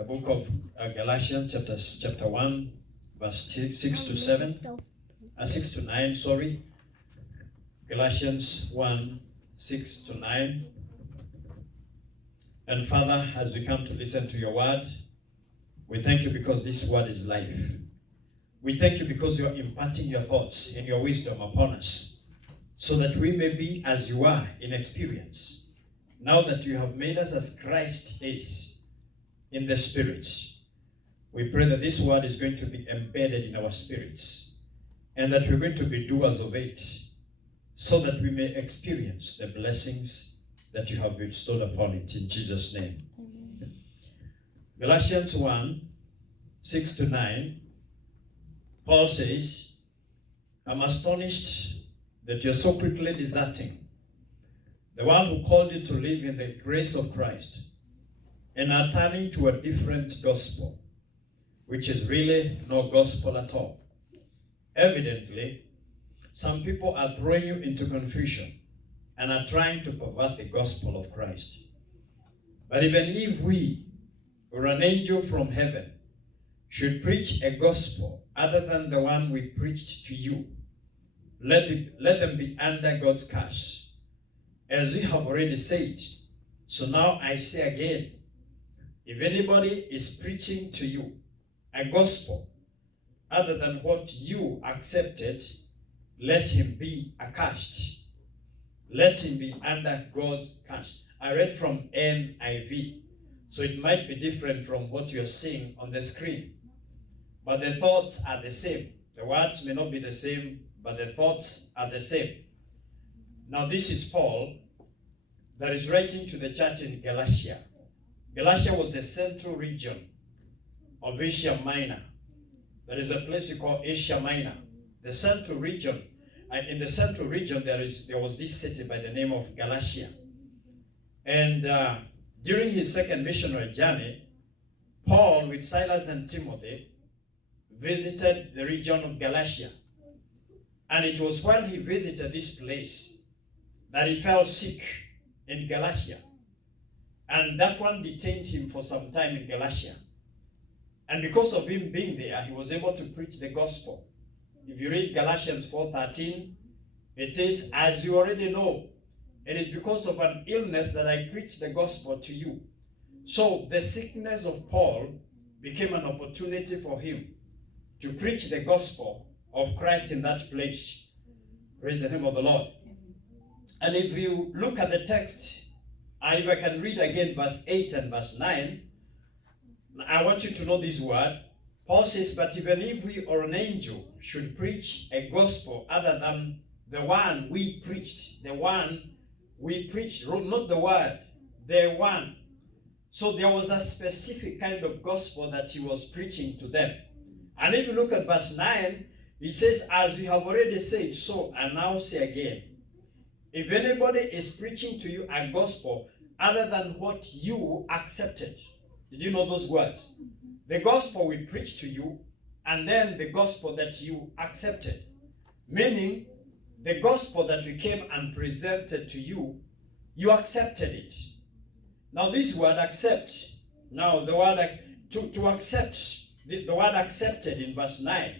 the book of Galatians, chapter 1, verse 6 to 7, 6 to 9, sorry. Galatians 1, 6 to 9. And Father, as we come to listen to your word, we thank you because this word is life. We thank you because you are imparting your thoughts and your wisdom upon us, so that we may be as you are in experience. Now that you have made us as Christ is in the Spirit, we pray that this word is going to be embedded in our spirits, and that we're going to be doers of it, so that we may experience the blessings that you have bestowed upon it, in Jesus' name. Amen. Galatians 1, 6 to 9, Paul says, I'm astonished that you're so quickly deserting the one who called you to live in the grace of Christ, and are turning to a different gospel, which is really no gospel at all. Evidently, some people are throwing you into confusion and are trying to pervert the gospel of Christ. But even if we or an angel from heaven should preach a gospel other than the one we preached to you, let them be under God's curse, as we have already said. So now I say again, if anybody is preaching to you a gospel other than what you accepted, let him be accursed. Let him be under God's curse. I read from NIV, so it might be different from what you're seeing on the screen. But the thoughts are the same. The words may not be the same, but the thoughts are the same. Now this is Paul that is writing to the church in Galatia. Galatia was the central region of Asia Minor. There is a place we call Asia Minor. The central region. In the central region, there was this city by the name of Galatia. And during his second missionary journey, Paul, with Silas and Timothy, visited the region of Galatia. And it was while he visited this place that he fell sick in Galatia. And that one detained him for some time in Galatia. And because of him being there, he was able to preach the gospel. If you read Galatians 4:13, it says, as you already know, it is because of an illness that I preached the gospel to you. So the sickness of Paul became an opportunity for him to preach the gospel of Christ in that place. Praise the name of the Lord. And if you look at the text, if I can read again verse 8 and verse 9, I want you to know this word. Paul says, but even if we or an angel should preach a gospel other than the one we preached, not the word, the one. So there was a specific kind of gospel that he was preaching to them. And if you look at verse 9, it says, as we have already said, so I now say again, if anybody is preaching to you a gospel other than what you accepted. Did you know those words? The gospel we preached to you, and then the gospel that you accepted. Meaning, the gospel that we came and presented to you, you accepted it. Now this word accept, now the word to accept, the word accepted in verse 9,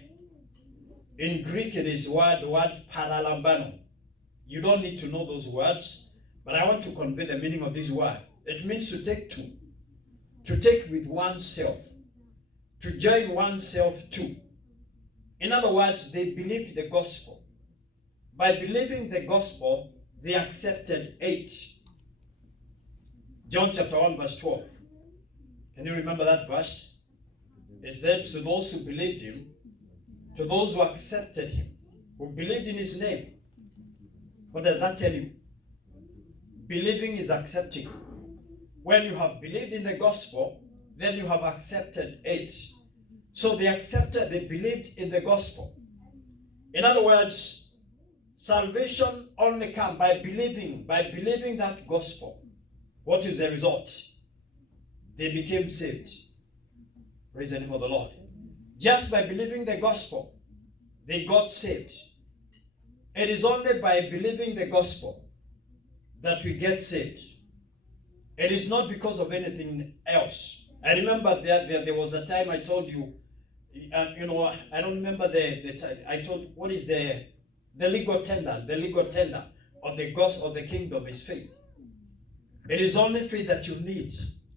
in Greek it is the word paralambano. You don't need to know those words, but I want to convey the meaning of this word. It means to take to take with oneself. To join oneself to. In other words, they believed the gospel. By believing the gospel, they accepted it. John chapter 1 verse 12. Can you remember that verse? It said, to those who believed him, to those who accepted him, who believed in his name. What does that tell you? Believing is accepting. When you have believed in the gospel, then you have accepted it. So they believed in the gospel. In other words, salvation only comes by believing that gospel. What is the result? They became saved. Praise the name of the Lord. Just by believing the gospel, they got saved. It is only by believing the gospel that we get saved. It is not because of anything else. I remember there was a time I told you, I don't remember the time. I told, what is the legal tender? The legal tender of the gospel of the kingdom is faith. It is only faith that you need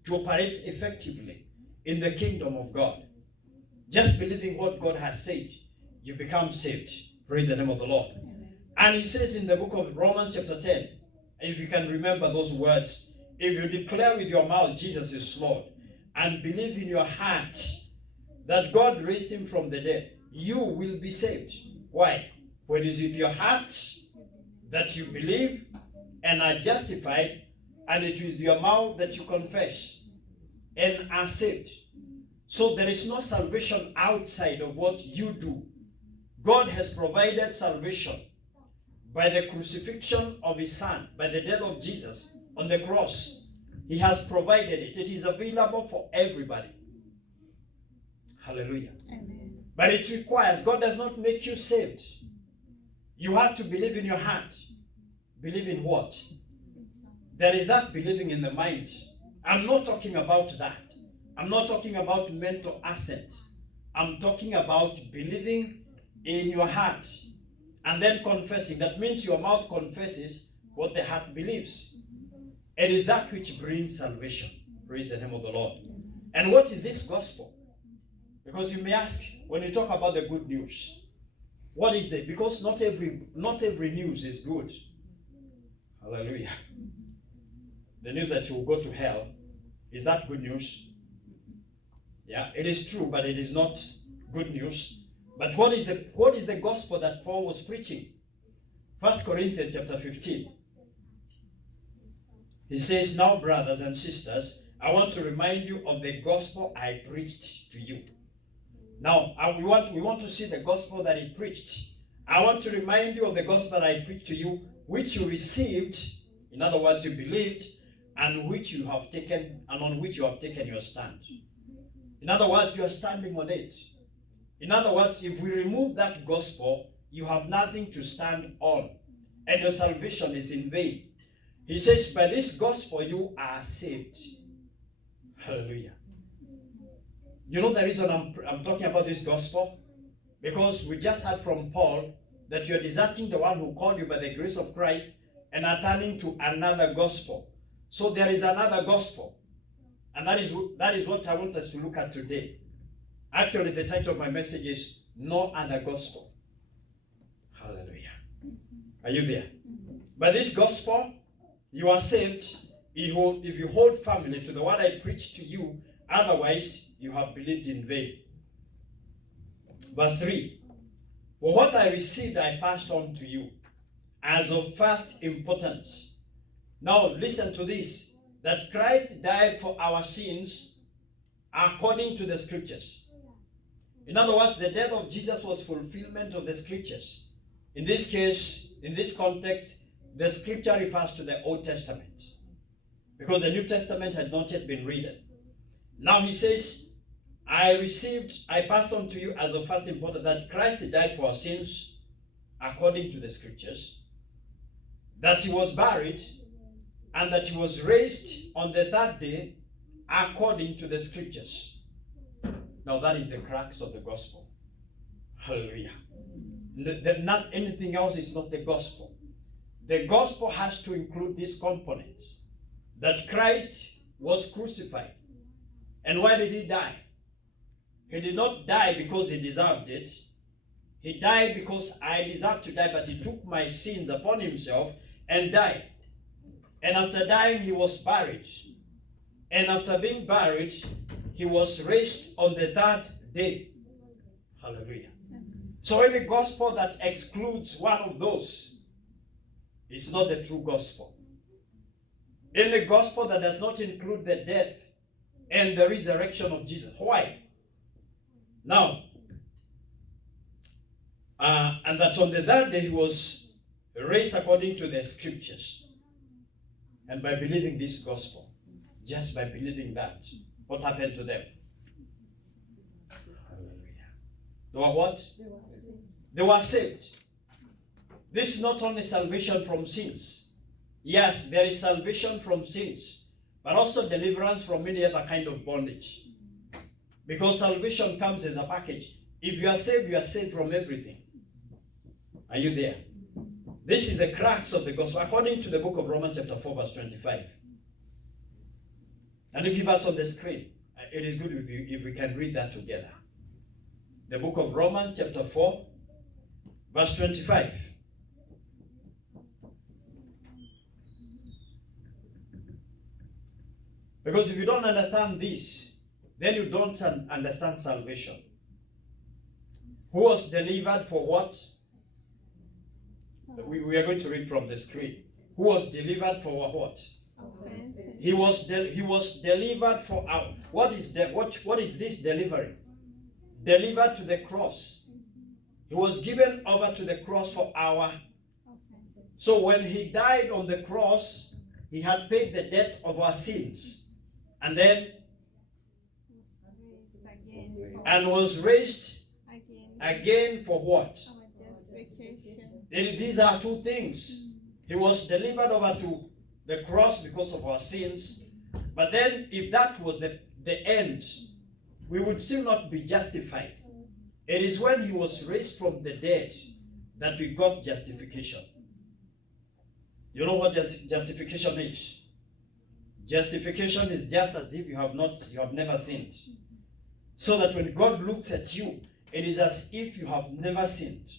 to operate effectively in the kingdom of God. Just believing what God has said, you become saved. Praise the name of the Lord. And he says in the book of Romans chapter 10, if you can remember those words, if you declare with your mouth Jesus is Lord, and believe in your heart that God raised him from the dead, you will be saved. Why? For it is with your heart that you believe and are justified, and it is with your mouth that you confess and are saved. So there is no salvation outside of what you do. God has provided salvation by the crucifixion of his son, by the death of Jesus on the cross. He has provided it. It is available for everybody. Hallelujah. Amen. But it requires, God does not make you saved. You have to believe in your heart. Believe in what? There is that believing in the mind. I'm not talking about that. I'm not talking about mental assent. I'm talking about believing in your heart and then confessing. That means your mouth confesses what the heart believes. It is that which brings salvation. Praise the name of the Lord. And what is this gospel? Because you may ask, when you talk about the good news, what is it? Because not every news is good. Hallelujah. The news that you will go to hell, is that good news? Yeah, it is true, but it is not good news. But what is the gospel that Paul was preaching? 1 Corinthians chapter 15. He says, now brothers and sisters, I want to remind you of the gospel I preached to you. Now, we want to see the gospel that he preached. I want to remind you of the gospel that I preached to you, which you received, in other words, you believed, and which you have taken, and on which you have taken your stand. In other words, you are standing on it. In other words, if we remove that gospel, you have nothing to stand on, and your salvation is in vain. He says, by this gospel you are saved. Hallelujah. You know the reason I'm talking about this gospel? Because we just heard from Paul that you are deserting the one who called you by the grace of Christ and are turning to another gospel. So there is another gospel. And that is what I want us to look at today. Actually, the title of my message is No Other Gospel. Hallelujah. Are you there? By this gospel, you are saved if you hold firmly to the word I preached to you. Otherwise, you have believed in vain. Verse 3. For what I received, I passed on to you as of first importance. Now, listen to this. That Christ died for our sins according to the scriptures. In other words, the death of Jesus was fulfillment of the scriptures. In this case, in this context, the scripture refers to the Old Testament, because the New Testament had not yet been written. Now he says, I passed on to you as of first importance that Christ died for our sins according to the scriptures, that he was buried, and that he was raised on the third day according to the scriptures. Now that is the crux of the gospel. Hallelujah. Not anything else is not the gospel. The gospel has to include these components. That Christ was crucified. And why did he die? He did not die because he deserved it. He died because I deserved to die, but he took my sins upon himself and died. And after dying, he was buried. And after being buried, he was raised on the third day. Hallelujah. So any gospel that excludes one of those is not the true gospel. Any gospel that does not include the death and the resurrection of Jesus. Why? Now, and that on the third day he was raised according to the scriptures. And by believing this gospel, just by believing that, what happened to them? Hallelujah. They were what? They were saved. This is not only salvation from sins. Yes, there is salvation from sins. but also deliverance from any other kind of bondage. Because salvation comes as a package. If you are saved from everything. Are you there? This is the crux of the gospel, according to the book of Romans chapter 4, verse 25. Can you give us on the screen? It is good if we can read that together. The book of Romans chapter 4, verse 25. Because if you don't understand this, then you don't understand salvation. Who was delivered for what? We are going to read from the screen. Who was delivered for what? Offenses. He was delivered for our. What is this delivery? Delivered to the cross. He was given over to the cross for our offenses. So when he died on the cross, he had paid the debt of our sins. And then was raised again for what? These are two things. He was delivered over to the cross because of our sins. But then if that was the end, we would still not be justified. It is when he was raised from the dead that we got justification. You know what justification is? Justification is just as if you have never sinned. So that when God looks at you, it is as if you have never sinned.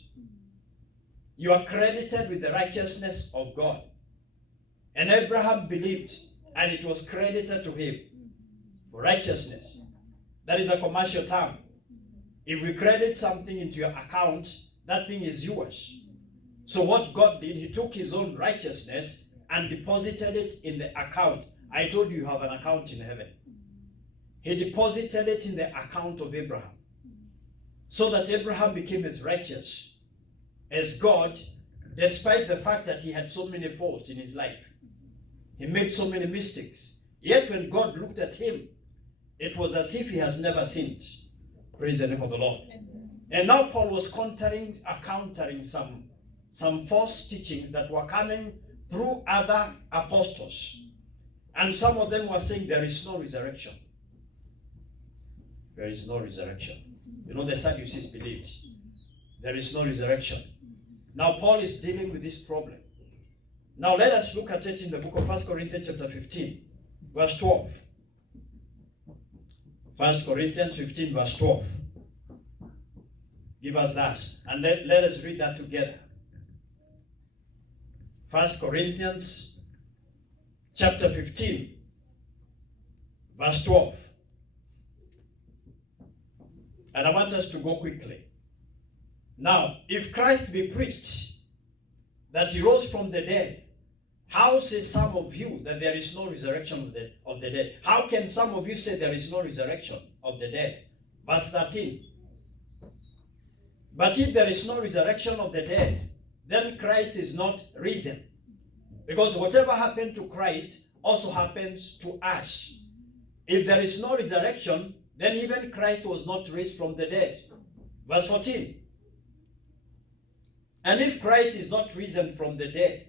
You are credited with the righteousness of God. And Abraham believed, and it was credited to him for righteousness. That is a commercial term. If we credit something into your account, that thing is yours. So what God did, he took his own righteousness and deposited it in the account. I told you have an account in heaven. He deposited it in the account of Abraham, so that Abraham became as righteous as God, despite the fact that he had so many faults in his life. He made so many mistakes. Yet when God looked at him, it was as if he has never sinned. Praise the name of the Lord. And now Paul was countering some false teachings that were coming through other apostles. And some of them were saying there is no resurrection. There is no resurrection. You know, the Sadducees believed there is no resurrection. Now Paul is dealing with this problem. Now let us look at it in the book of 1 Corinthians chapter 15, verse 12. 1 Corinthians 15, verse 12. Give us that. And let us read that together. 1 Corinthians chapter 15, verse 12. And I want us to go quickly. Now, if Christ be preached that he rose from the dead, how say some of you that there is no resurrection of the dead? How can some of you say there is no resurrection of the dead? Verse 13. But if there is no resurrection of the dead, then Christ is not risen. Because whatever happened to Christ also happens to us. If there is no resurrection, then even Christ was not raised from the dead. Verse 14. And if Christ is not risen from the dead,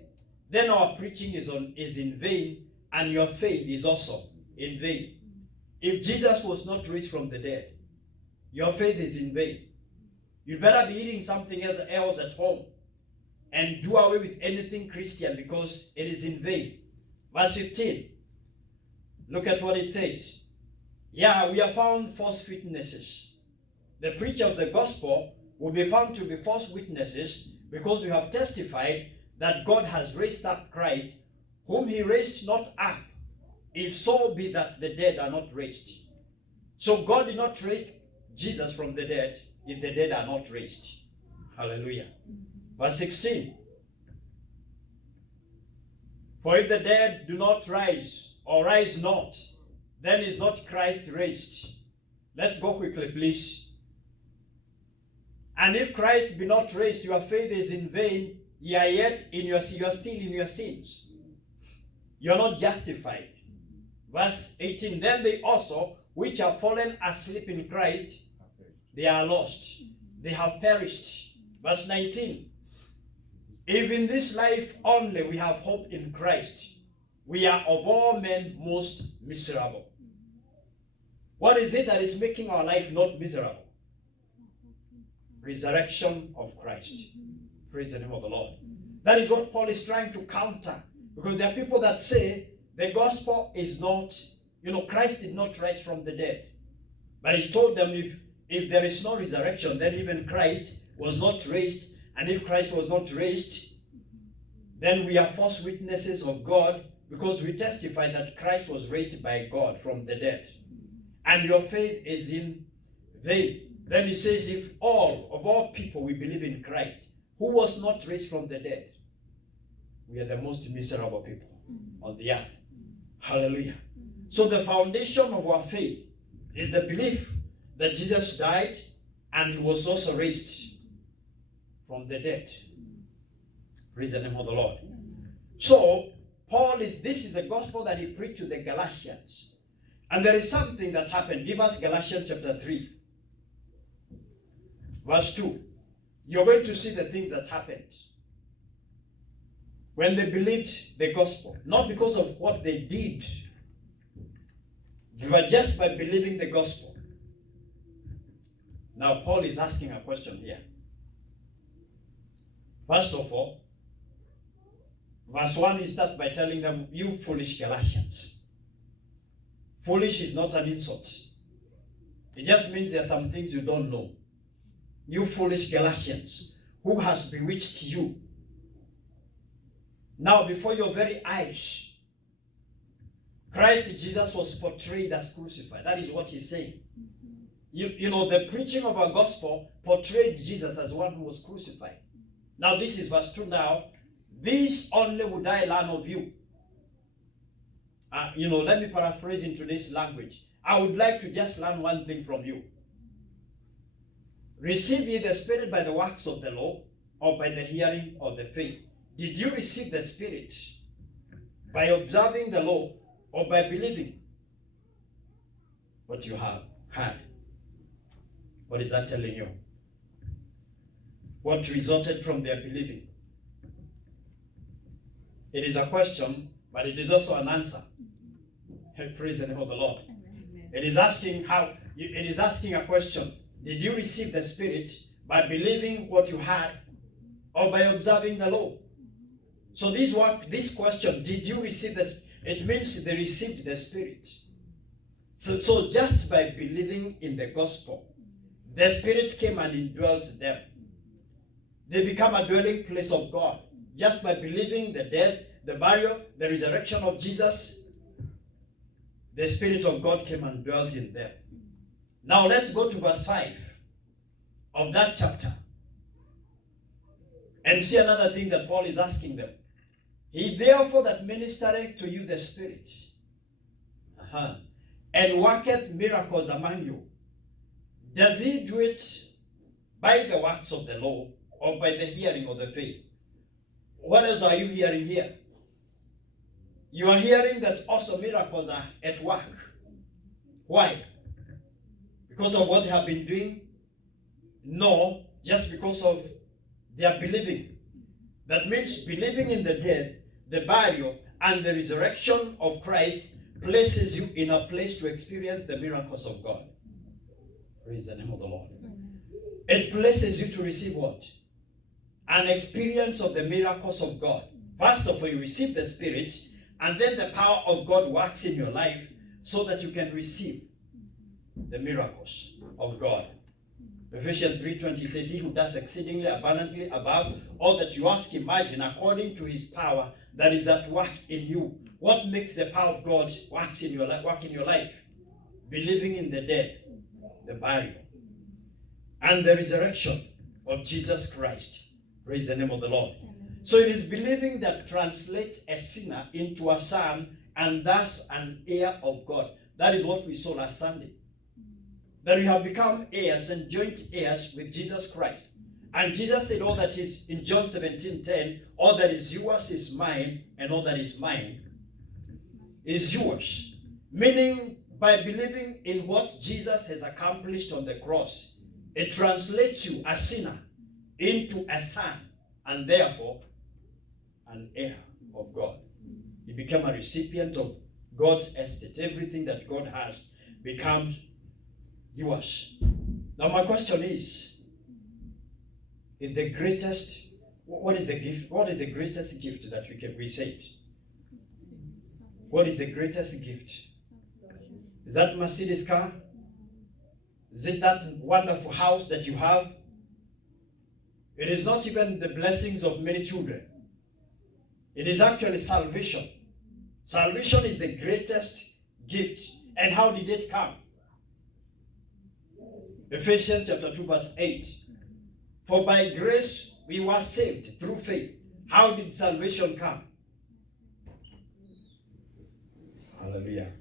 then our preaching is in vain, and your faith is also in vain. If Jesus was not raised from the dead, your faith is in vain. You'd better be eating something else at home and do away with anything Christian, because it is in vain. Verse 15. Look at what it says. Yeah, we have found false witnesses. The preacher of the gospel will be found to be false witnesses, because we have testified that God has raised up Christ, whom he raised not up, if so be that the dead are not raised. So God did not raise Jesus from the dead if the dead are not raised. Hallelujah. Verse 16. For if the dead do not rise, or rise not, then is not Christ raised. Let's go quickly, please. And if Christ be not raised, your faith is in vain. You are still in your sins. You are not justified. Verse 18. Then they also, which have fallen asleep in Christ, they are lost. They have perished. Verse 19. If in this life only we have hope in Christ, we are of all men most miserable. What is it that is making our life not miserable? Resurrection of Christ. Praise the name of the Lord. That is what Paul is trying to counter. Because there are people that say the gospel is not, Christ did not rise from the dead. But he told them if there is no resurrection, then even Christ was not raised. And if Christ was not raised, then we are false witnesses of God, because we testify that Christ was raised by God from the dead. And your faith is in vain. Then he says, if all people we believe in Christ, who was not raised from the dead, we are the most miserable people on the earth. Hallelujah. So the foundation of our faith is the belief that Jesus died and he was also raised from the dead. Praise the name of the Lord. So this is the gospel that he preached to the Galatians. And there is something that happened. Give us Galatians chapter 3, verse 2. You're going to see the things that happened when they believed the gospel. Not because of what they did, but just by believing the gospel. Now, Paul is asking a question here. First of all, verse 1, he starts by telling them, you foolish Galatians. Foolish is not an insult. It just means there are some things you don't know. You foolish Galatians, who has bewitched you? Now, before your very eyes, Christ Jesus was portrayed as crucified. That is what he's saying. The preaching of our gospel portrayed Jesus as one who was crucified. Now, this is verse 2 now. This only would I learn of you. Let me paraphrase in today's language. I would like to just learn one thing from you. Receive ye the Spirit by the works of the law, or by the hearing of the faith? Did you receive the Spirit by observing the law, or by believing what you have heard? What is that telling you? What resulted from their believing? It is a question, but it is also an answer. Praise the name of the Lord. Amen. It is asking a question. Did you receive the Spirit by believing what you had, or by observing the law? So this question, did you receive the, it means they received the Spirit. So just by believing in the gospel, the Spirit came and indwelt them. They become a dwelling place of God. Just by believing the death, the burial, the resurrection of Jesus, the Spirit of God came and dwelt in them. Now let's go to verse 5 of that chapter and see another thing that Paul is asking them. He therefore that ministereth to you the Spirit, and worketh miracles among you, does he do it by the works of the law, or by the hearing of the faith? What else are you hearing here? You are hearing that also miracles are at work. Why? Because of what they have been doing? No, just because of their believing. That means believing in the death, the burial, and the resurrection of Christ places you in a place to experience the miracles of God. Praise the name of the Lord. It places you to receive what? An experience of the miracles of God. First of all, you receive the Spirit, and then the power of God works in your life so that you can receive the miracles of God. Ephesians 3:20 says, he who does exceedingly abundantly above all that you ask, imagine, according to his power that is at work in you. What makes the power of God work in your life? Believing in the death, the burial, and the resurrection of Jesus Christ. Praise the name of the Lord. So it is believing that translates a sinner into a son, and thus an heir of God. That is what we saw last Sunday. That we have become heirs and joint heirs with Jesus Christ. And Jesus said all that is in John 17:10, all that is yours is mine, and all that is mine is yours. Meaning, by believing in what Jesus has accomplished on the cross, it translates you, a sinner, into a son, and therefore an heir of God. It It became a recipient of God's estate. Everything that God has becomes yours. Now my question is, the greatest, what is the gift? What is the greatest gift that we said? What is the greatest gift? Is that Mercedes car? Is it that wonderful house that you have? It is not even the blessings of many children. It is actually salvation. Salvation is the greatest gift. And how did it come? Ephesians chapter 2 verse 8. For by grace we were saved through faith. How did salvation come? Hallelujah.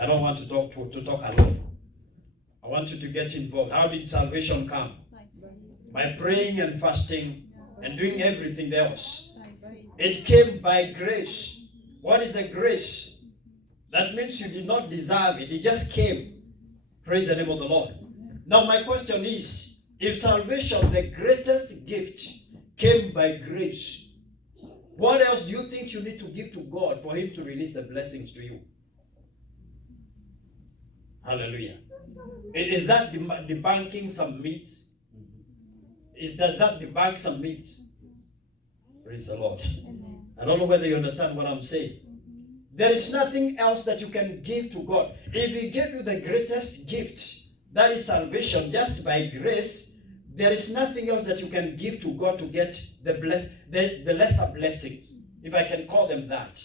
I don't want to talk alone. I want you to get involved. How did salvation come? By praying and fasting and doing everything else. It came by grace. What is the grace? That means you did not deserve it. It just came. Praise the name of the Lord. Now my question is, if salvation, the greatest gift, came by grace, what else do you think you need to give to God for him to release the blessings to you? Hallelujah. Is that debunking some myths? Does that debunk some myths? Praise the Lord. Amen. I don't know whether you understand what I'm saying. There is nothing else that you can give to God. If he gave you the greatest gift, that is salvation, just by grace, there is nothing else that you can give to God to get the lesser blessings, if I can call them that.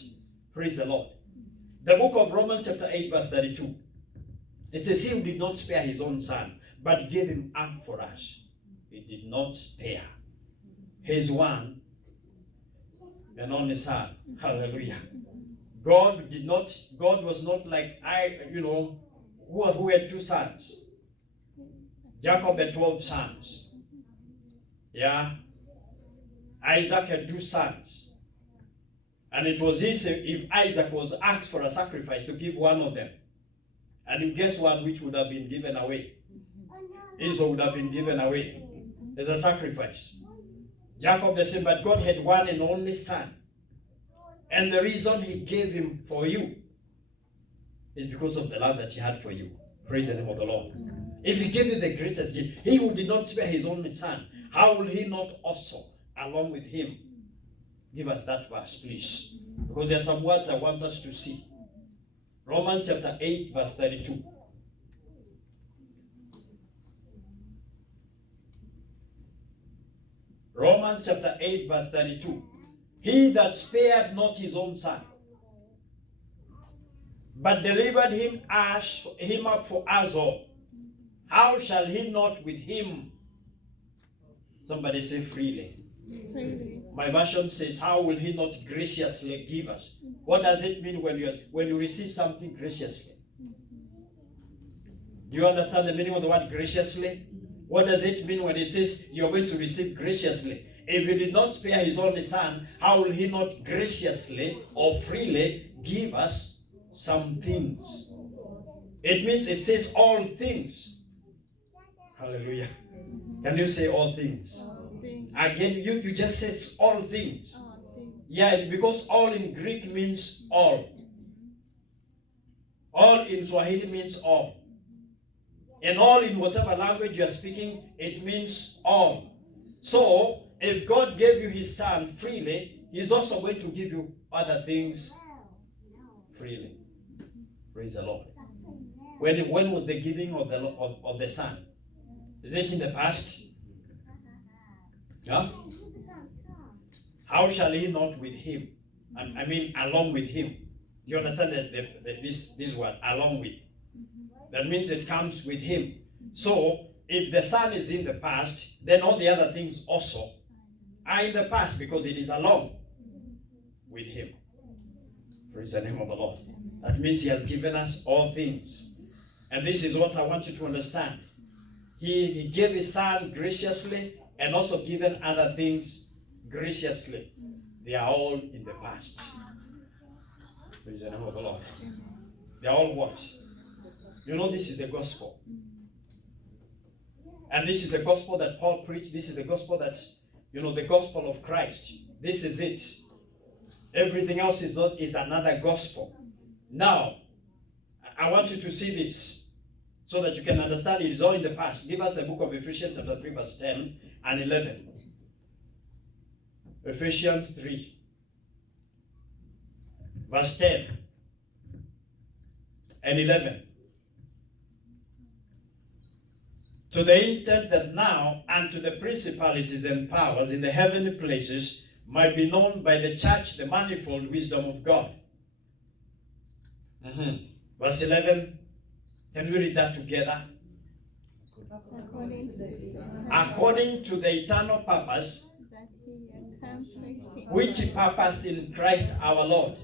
Praise the Lord. The book of Romans chapter 8 verse 32. It says, he who did not spare his own son, but gave him up for us. He did not spare his one and only son. Hallelujah. God was not like who had two sons. Jacob had 12 sons. Yeah. Isaac had 2 sons. And it was easy if Isaac was asked for a sacrifice to give one of them. And you guess one which would have been given away? Esau would have been given away as a sacrifice. Jacob the same, but God had one and only son. And the reason he gave him for you is because of the love that he had for you. Praise the name of the Lord. If he gave you the greatest gift, he who did not spare his only son, how will he not also, along with him, give us that verse, please? Because there are some words I want us to see. Romans chapter 8, verse 32. Romans chapter 8, verse 32. He that spared not his own son, but delivered him up for us all, how shall he not with him? Somebody say freely. Freely. My version says, how will he not graciously give us? What does it mean when you receive something graciously? Do you understand the meaning of the word graciously? What does it mean when it says you're going to receive graciously? If he did not spare his only son, how will he not graciously or freely give us some things? It means it says all things. Hallelujah. Can you say all things? All things. Again, you just says all things. All things. Yeah, because all in Greek means all. All in Swahili means all. And all in whatever language you're speaking, it means all. So, if God gave you his son freely, he's also going to give you other things freely. Praise the Lord. When was the giving of the son? Is it in the past? Yeah? How shall he not with him? I mean, along with him. Do you understand this word, along with? That means it comes with him. So, if the son is in the past, then all the other things also are in the past because it is along with him. Praise the name of the Lord. That means he has given us all things. And this is what I want you to understand. He gave his son graciously and also given other things graciously. They are all in the past. Praise the name of the Lord. They are all what? You know, this is the gospel. And this is the gospel that Paul preached. This is the gospel that, the gospel of Christ. This is it. Everything else is another gospel. Now, I want you to see this so that you can understand it is all in the past. Give us the book of Ephesians chapter 3 verse 10 and 11. Ephesians 3 verse 10 and 11. To the intent that now unto the principalities and powers in the heavenly places might be known by the church the manifold wisdom of God. Verse 11, can we read that together? According to the eternal purpose that he accomplished which he purposed in Christ our Lord.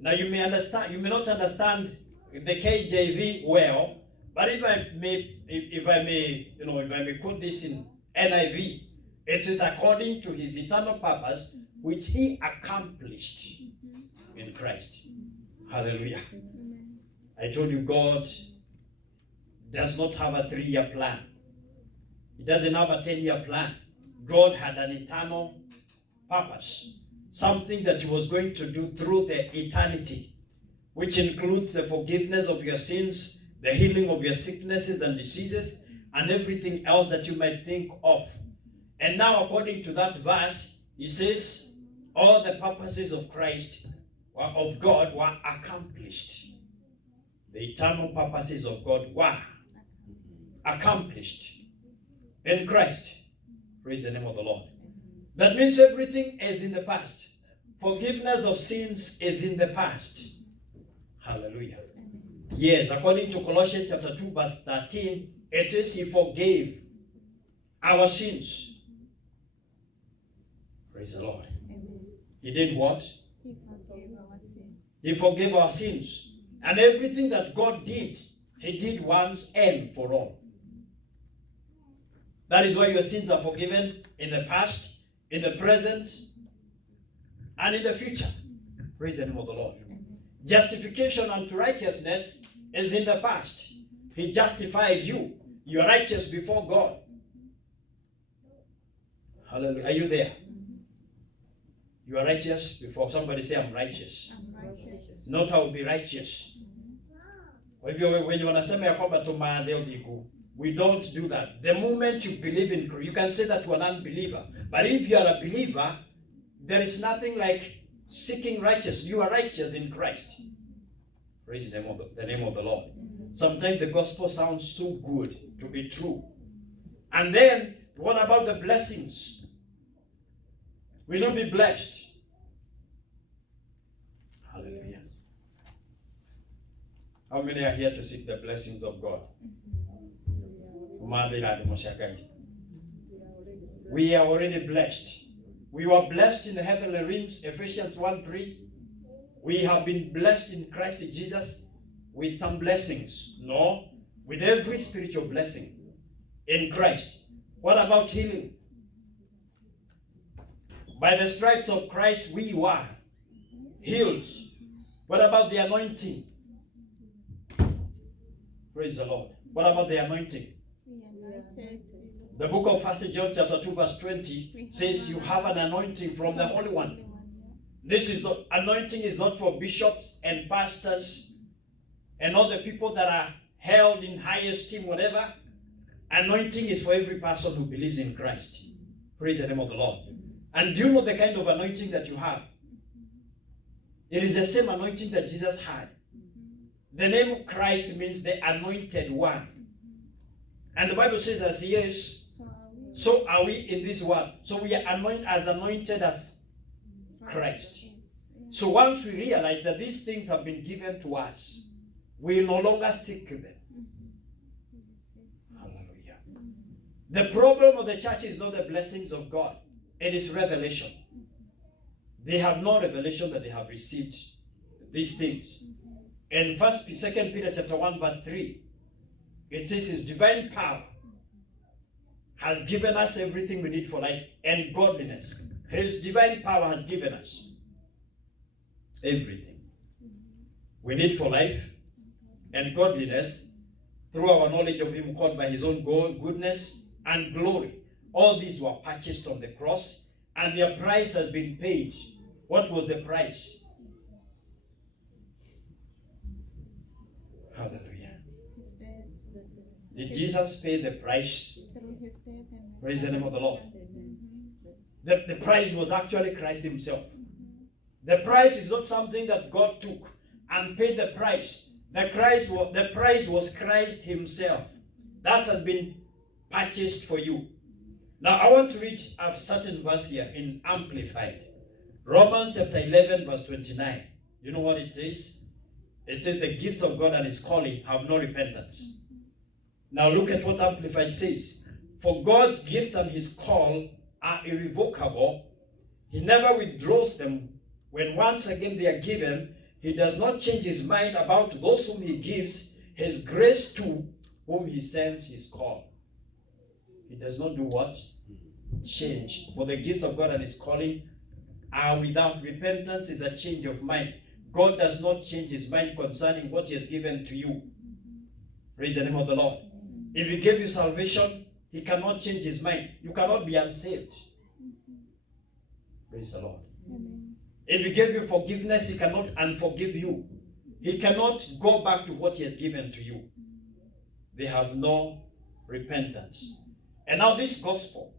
Now you may not understand the KJV well, but if I may quote this in NIV, it is according to his eternal purpose which he accomplished in Christ. Hallelujah. I told you God does not have a 3-year plan. He doesn't have a 10-year plan. God had an eternal purpose, something that he was going to do through the eternity, which includes the forgiveness of your sins, the healing of your sicknesses and diseases, and everything else that you might think of. And now, according to that verse, he says, all the purposes of Christ, of God, were accomplished. The eternal purposes of God were accomplished in Christ. Praise the name of the Lord. That means everything is in the past. Forgiveness of sins is in the past. Hallelujah. Yes, according to Colossians chapter 2 verse 13, it says he forgave our sins. Praise the Lord. He did what? He forgave our sins. He forgave our sins. And everything that God did, he did once and for all. That is why your sins are forgiven in the past, in the present, and in the future. Praise the name of the Lord. Justification unto righteousness is in the past. He justified you. You are righteous before God. Hallelujah. Are you there? You are righteous before. Somebody say, I'm righteous. I'm righteous. Not I will be righteous. When you wanasema ya kwamba tumaadeo digu, we don't do that. The moment you believe in Christ, you can say that you are an unbeliever. But if you are a believer, there is nothing like seeking righteousness. You are righteous in Christ. Praise the name of the Lord. Sometimes the gospel sounds so good to be true. And then, what about the blessings? Will you be blessed? Hallelujah. How many are here to seek the blessings of God? We are already blessed. We were blessed in the heavenly realms, Ephesians 1:3. We have been blessed in Christ Jesus with some blessings. No, with every spiritual blessing in Christ. What about healing? By the stripes of Christ we were healed. What about the anointing? Praise the Lord. What about the anointing? We anointed. The book of 1 John chapter 2 verse 20 says you have an anointing from the Holy One. This is not, anointing is not for bishops and pastors and all the people that are held in high esteem, whatever. Anointing is for every person who believes in Christ. Praise the name of the Lord. And do you know the kind of anointing that you have? It is the same anointing that Jesus had. The name of Christ means the anointed one. And the Bible says as he is, so are we in this world. So we are anointed as Christ. So once we realize that these things have been given to us, we no longer seek them. Hallelujah. The problem of the church is not the blessings of God. It is revelation. They have no revelation that they have received these things. In 2 Peter chapter 1 verse 3, it says his divine power has given us everything we need for life and godliness. His divine power has given us everything we need for life and godliness through our knowledge of him called by his own goodness and glory. All these were purchased on the cross and their price has been paid. What was the price? Hallelujah. His death. Did Jesus pay the price? Through his death and Praise the name of the Lord. Mhm. The price was actually Christ himself. The price is not something that God took and paid the price. The price was Christ himself. That has been purchased for you. Now I want to read a certain verse here in Amplified. Romans chapter 11 verse 29. You know what it says? It says the gift of God and his calling have no repentance. Now look at what Amplified says. For God's gift and his call are irrevocable. He never withdraws them. When once again they are given, he does not change his mind about those whom he gives his grace to, whom he sends his call. He does not do what? Change. For the gift of God and his calling are without repentance is a change of mind. God does not change his mind concerning what he has given to you. Praise the name of the Lord. If he gave you salvation, he cannot change his mind. You cannot be unsaved. Praise the Lord. Amen. If he gave you forgiveness, he cannot unforgive you. He cannot go back to what he has given to you. They have no repentance. And now this gospel,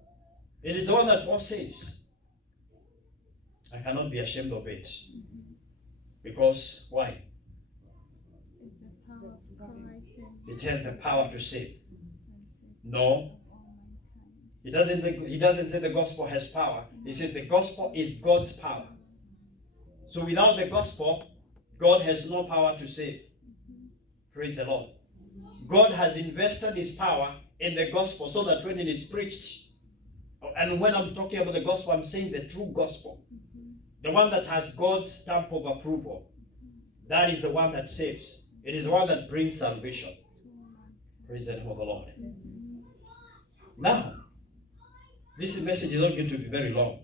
it is the one that Paul says, I cannot be ashamed of it. Because, why? It's the power of Christ and It has the power to save. save No, all mankind. he doesn't say the gospel has power. He says the gospel is God's power. So without the gospel, God has no power to save. Praise the Lord. God has invested his power in the gospel so that when it is preached, and when I'm talking about the gospel, I'm saying the true gospel, the one that has God's stamp of approval. That is the one that saves. It is the one that brings salvation. Praise the name of the Lord. Now, this message is not going to be very long.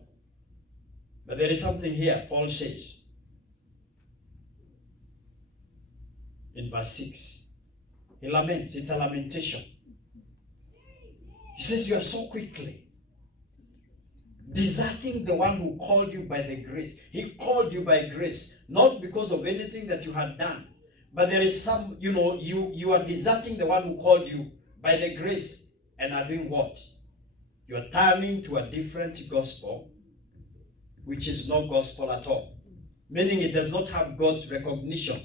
But there is something here Paul says in verse 6. He laments. It's a lamentation. He says, you are so quickly deserting the one who called you by the grace. He called you by grace, not because of anything that you had done. But there is some, you are deserting the one who called you by the grace and are doing what? You are turning to a different gospel, which is no gospel at all. Meaning it does not have God's recognition.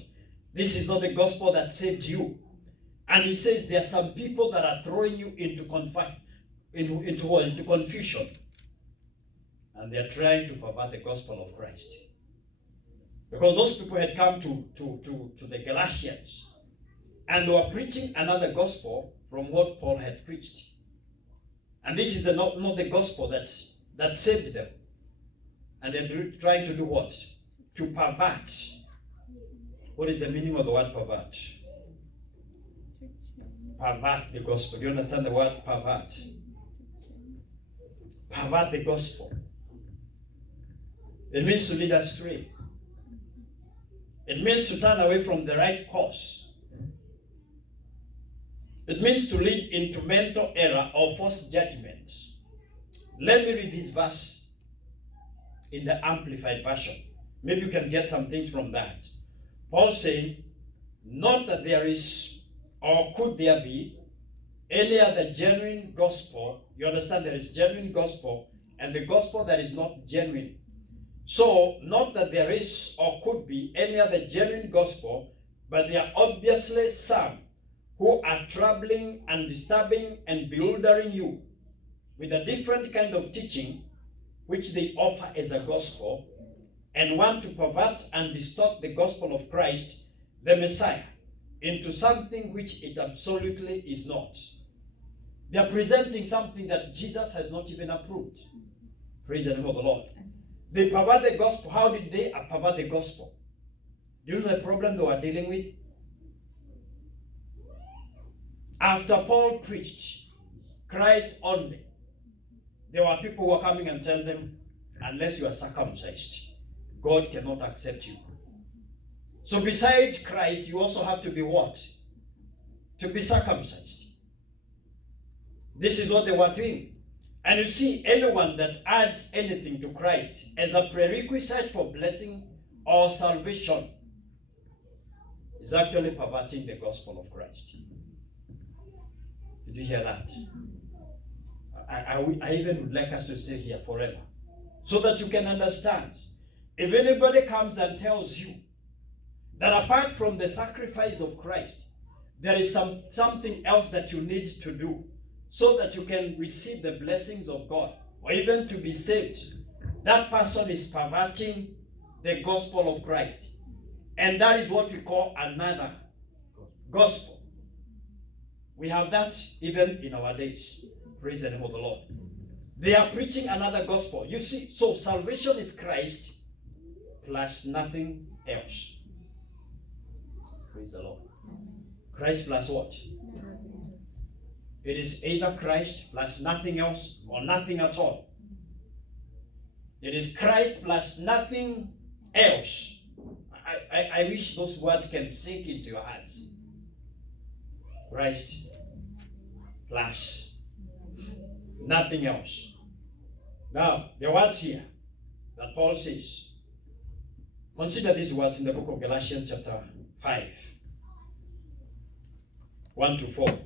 This is not the gospel that saved you. And he says there are some people that are throwing you into confusion. And they are trying to pervert the gospel of Christ. Because those people had come to the Galatians. And they were preaching another gospel from what Paul had preached. And this is not the gospel that saved them. And they're trying to do what? To pervert. What is the meaning of the word pervert? Pervert the gospel. Do you understand the word pervert? Pervert the gospel. It means to lead astray. It means to turn away from the right course. It means to lead into mental error or false judgment. Let me read this verse in the Amplified Version. Maybe you can get some things from that. Paul saying, not that there is or could there be any other genuine gospel. You understand there is genuine gospel and the gospel that is not genuine. So, not that there is or could be any other genuine gospel, but there are obviously some who are troubling and disturbing and bewildering you with a different kind of teaching which they offer as a gospel and want to pervert and distort the gospel of Christ, the Messiah, into something which it absolutely is not. They are presenting something that Jesus has not even approved. Praise the name of the Lord. They pervert the gospel. How did they pervert the gospel? Do you know the problem they were dealing with? After Paul preached Christ only, there were people who were coming and telling them, unless you are circumcised, God cannot accept you. So beside Christ, you also have to be what? To be circumcised. This is what they were doing. And you see, anyone that adds anything to Christ as a prerequisite for blessing or salvation is actually perverting the gospel of Christ. Did you hear that? I even would like us to stay here forever, so that you can understand. If anybody comes and tells you that apart from the sacrifice of Christ, there is something else that you need to do so that you can receive the blessings of God, or even to be saved, that person is perverting the gospel of Christ. And that is what we call another gospel. We have that even in our days. Praise the name of the Lord. They are preaching another gospel. You see, so salvation is Christ plus nothing else. Praise the Lord. Christ plus what? It is either Christ plus nothing else or nothing at all. It is Christ plus nothing else. I wish those words can sink into your hearts. Christ plus nothing else. Now, the words here that Paul says, consider these words in the book of Galatians chapter 5, 1-4.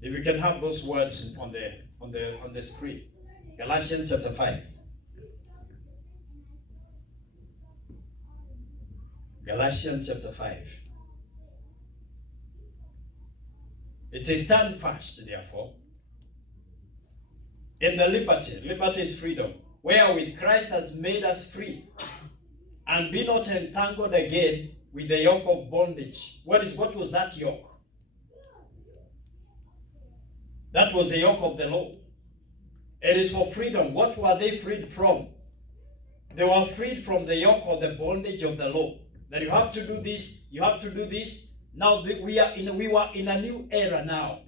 If you can have those words on the screen. Galatians chapter 5. Galatians chapter 5. It says, stand fast, therefore, in the liberty. Liberty is freedom. Wherewith Christ has made us free. And be not entangled again with the yoke of bondage. What was that yoke? That was the yoke of the law. It is for freedom. What were they freed from? They were freed from the yoke of the bondage of the law. That you have to do this, you have to do this. Now we were in a new era now.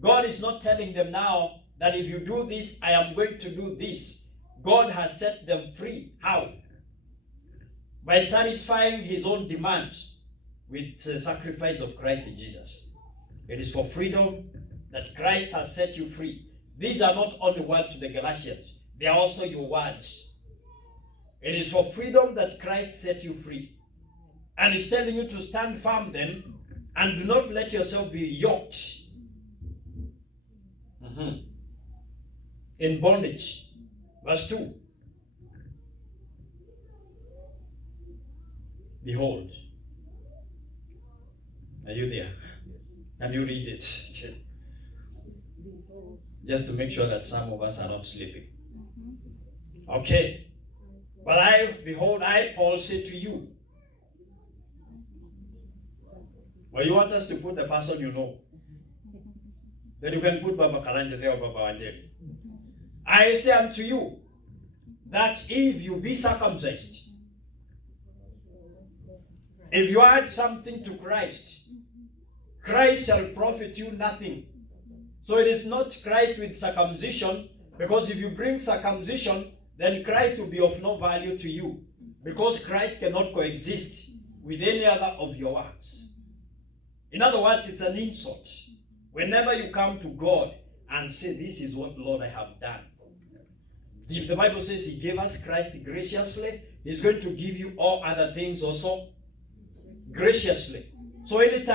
God is not telling them now that if you do this, I am going to do this. God has set them free. How? By satisfying his own demands with the sacrifice of Christ in Jesus. It is for freedom that Christ has set you free. These are not only words to the Galatians, they are also your words. It is for freedom that Christ set you free. And he's telling you to stand firm then, and do not let yourself be yoked in bondage. Verse 2. Behold. Are you there? Can you read it? Just to make sure that some of us are not sleeping. Okay. But behold, I, Paul, say to you. Well, you want us to put the person you know. Then you can put Baba Karanja there or Baba Wandeli. I say unto you, that if you be circumcised, if you add something to Christ, Christ shall profit you nothing. So it is not Christ with circumcision, because if you bring circumcision, then Christ will be of no value to you, because Christ cannot coexist with any other of your works. In other words, it's an insult. Whenever you come to God and say, this is what, Lord, I have done. If the Bible says he gave us Christ graciously, he's going to give you all other things also graciously. So anytime